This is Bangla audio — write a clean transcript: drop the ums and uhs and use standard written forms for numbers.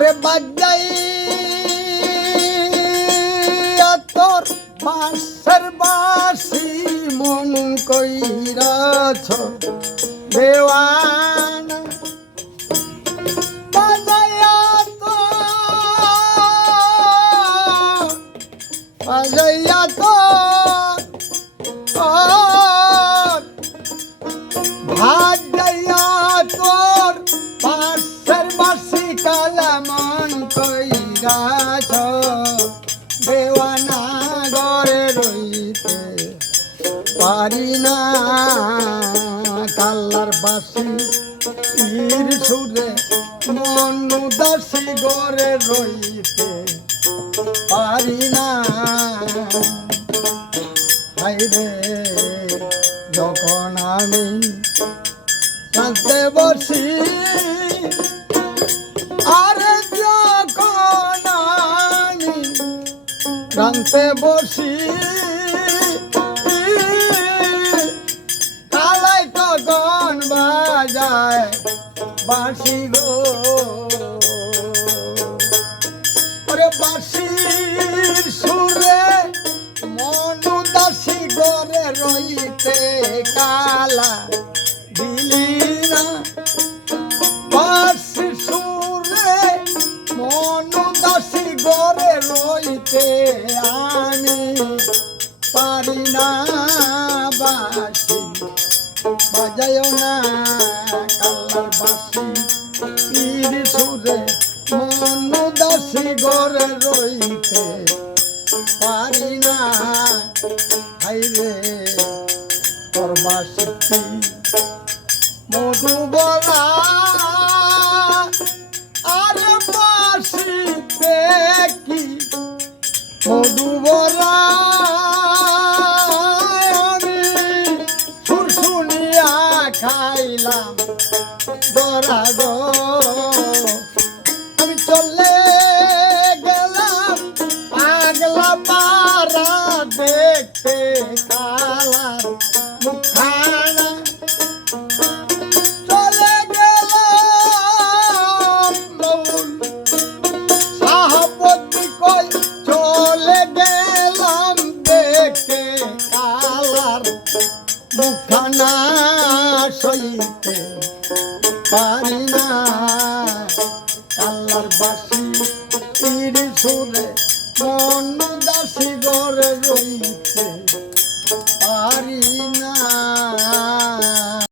ওরে বাজাই তোর বাঁশের বাঁশি মন কইরাছ দেওয়ানা বাজাইয়া তো বাজাইয়া তো ভাজাইয়া তোর বাঁশের বাঁশি কালা মন কইরাছ দেওয়ানা ঘরে রইতে পারি না কাল্লার বাঁশি তীর সুরে মন উদাসী ঘরে রইতে পারি না হাইরে যখন আমি কাঁদতে বসি আরে যখন আমি কাঁদতে বসি কালাই তখন বাজায় বাঁশি গো ওরে বাঁশির সুরে মন উদাসী ঘরে রইতে কালা দিলি না বাঁশির সুরে মন উদাসী ঘরে রইতে আমি পারি না বাঁশি বাজায়ও না কাল্লার বাঁশি তীর সুরে মন উদাসী ঘরে রইতে পারি না হাইরে তোর বাঁশি মধু বলা আরে বাঁশিতে কি মধু বলা আমি শুনশুনিয়া খাইলাম দরা গো আমি চলে গেলাম পাগলা পারা দেখতে কালার মুখানা চলে গেলাম সাহাবতী কই চলে গেলাম দেখতে কালার মুখানা সইতে পারি না